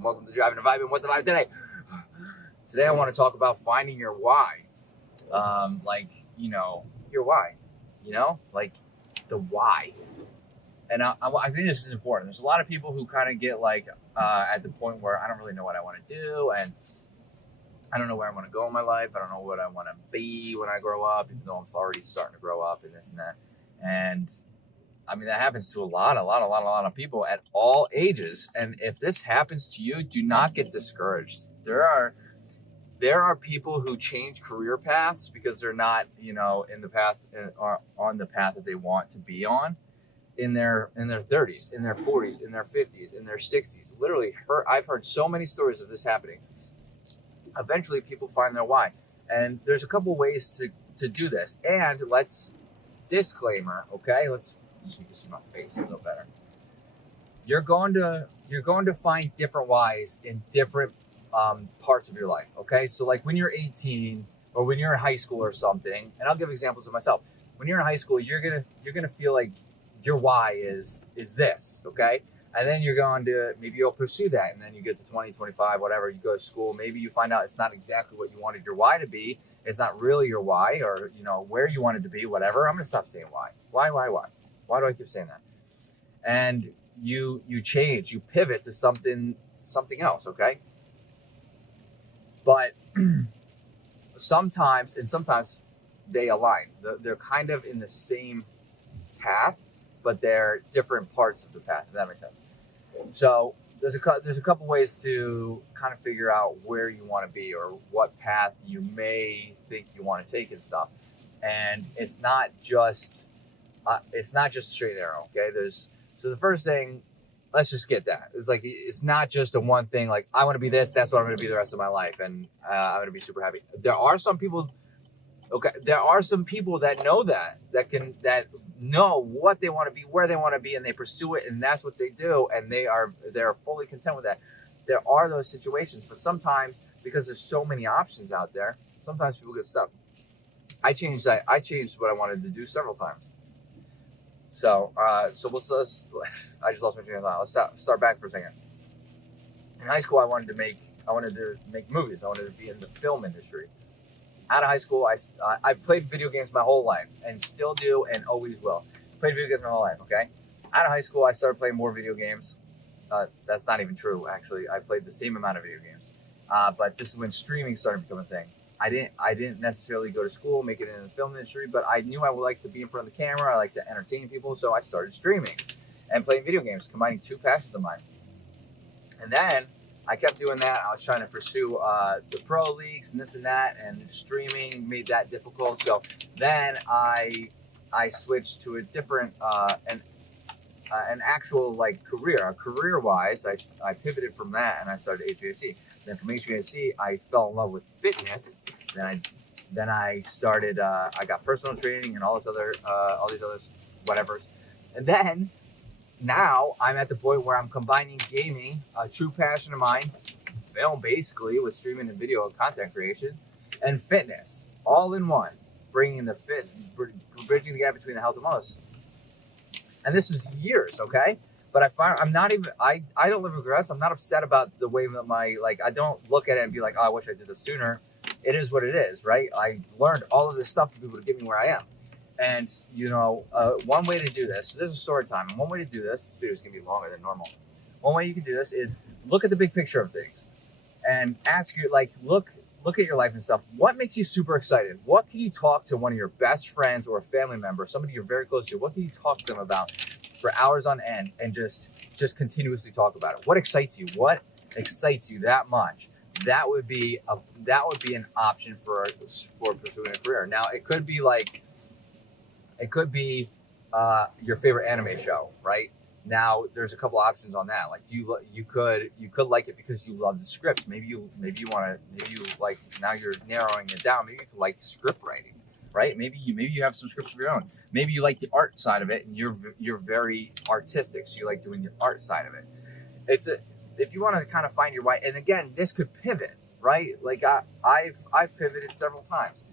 and welcome to Driving a Vibe. And what's the vibe today? Today I want to talk about finding your why. Your why. Like the why. And I think this is important. There's a lot of people who kind of get at the point where I don't really know what I want to do, and I don't know where I want to go in my life. I don't know what I want to be when I grow up, even though I'm already starting to grow up and this and that. And I mean, that happens to a lot of people at all ages. And if this happens to you, do not get discouraged. There are people who change career paths because they're not, in the path or on the path that they want to be on in their 30s, in their 40s, in their 50s, in their 60s. Literally, I've heard so many stories of this happening. Eventually, people find their why. And there's a couple ways to do this. And disclaimer, okay? So you can see my face a little better. You're going to find different whys in different parts of your life. Okay, so like when you're 18 or when you're in high school or something, and I'll give examples of myself. When you're in high school, you're gonna feel like your why is this. Okay, and then maybe you'll pursue that, and then you get to 20, 25, whatever. You go to school, maybe you find out it's not exactly what you wanted your why to be. It's not really your why, or where you wanted to be. Whatever. I'm gonna stop saying why. Why do I keep saying that? And you change, you pivot to something else, okay? But sometimes they align. They're kind of in the same path, but they're different parts of the path, if that makes sense. So there's a couple ways to kind of figure out where you want to be or what path you may think you want to take and stuff. And it's not just a straight arrow, okay? So the first thing, let's just get that. It's not just a one thing, like, I want to be this, that's what I'm going to be the rest of my life, and I'm going to be super happy. There are some people that know that know what they want to be, where they want to be, and they pursue it, and that's what they do, and they're fully content with that. There are those situations, but sometimes, because there's so many options out there, sometimes people get stuck. I changed what I wanted to do several times. So I just lost my train of thought. Let's start back for a second. In high school, I wanted to make movies. I wanted to be in the film industry. Out of high school, I played video games my whole life, and still do, and always will. Played video games my whole life. Okay. Out of high school, I started playing more video games. That's not even true, actually. I played the same amount of video games. But this is when streaming started to become a thing. I didn't necessarily go to school, make it in the film industry, but I knew I would like to be in front of the camera. I like to entertain people, so I started streaming and playing video games, combining two passions of mine. And then I kept doing that. I was trying to pursue the pro leagues and this and that, and streaming made that difficult. So then I switched to a different an actual career. Career-wise, I pivoted from that and I started HVAC. Then from HVAC, I fell in love with fitness. Then I started. I got personal training and all these other whatevers. And then now I'm at the point where I'm combining gaming, a true passion of mine, film basically, with streaming and video and content creation, and fitness all in one, bringing bridging the gap between the health and wellness. And this is years, okay? But I don't live regrets. I'm not upset about the way that I don't look at it and be like, oh, I wish I did this sooner. It is what it is, right? I learned all of this stuff to be able to get me where I am. And, one way to do this, so this is story time. And one way to do this video is going to be longer than normal. One way you can do this is look at the big picture of things and ask you, look at your life and stuff. What makes you super excited? What can you talk to one of your best friends or a family member, somebody you're very close to? What can you talk to them about for hours on end and just continuously talk about it? What excites you? What excites you that much? That would be an option for pursuing a career. Now it could be your favorite anime show, right? Now there's a couple options on that. Like, you could like it because you love the script. Maybe you like, now you're narrowing it down. Maybe you could like script writing, right? Maybe you have some scripts of your own. Maybe you like the art side of it, and you're very artistic, so you like doing the art side of it. If you want to kind of find your why, and again, this could pivot, right? Like I've pivoted several times.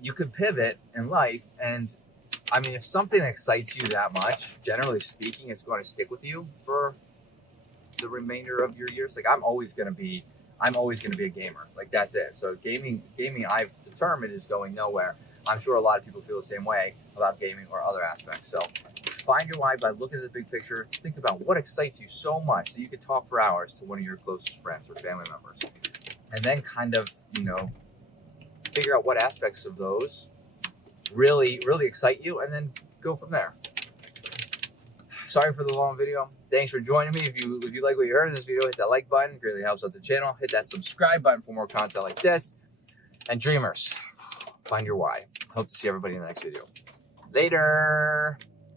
You could pivot in life, and I mean, if something excites you that much, generally speaking, it's going to stick with you for the remainder of your years. Like I'm always gonna be a gamer. Like that's it. So gaming I've determined is going nowhere. I'm sure a lot of people feel the same way about gaming or other aspects. So find your why by looking at the big picture. Think about what excites you so much that you could talk for hours to one of your closest friends or family members. And then kind of, figure out what aspects of those really, really excite you and then go from there. Sorry for the long video. Thanks for joining me. If you like what you heard in this video, hit that like button. It greatly helps out the channel. Hit that subscribe button for more content like this. And dreamers, find your why. Hope to see everybody in the next video. Later.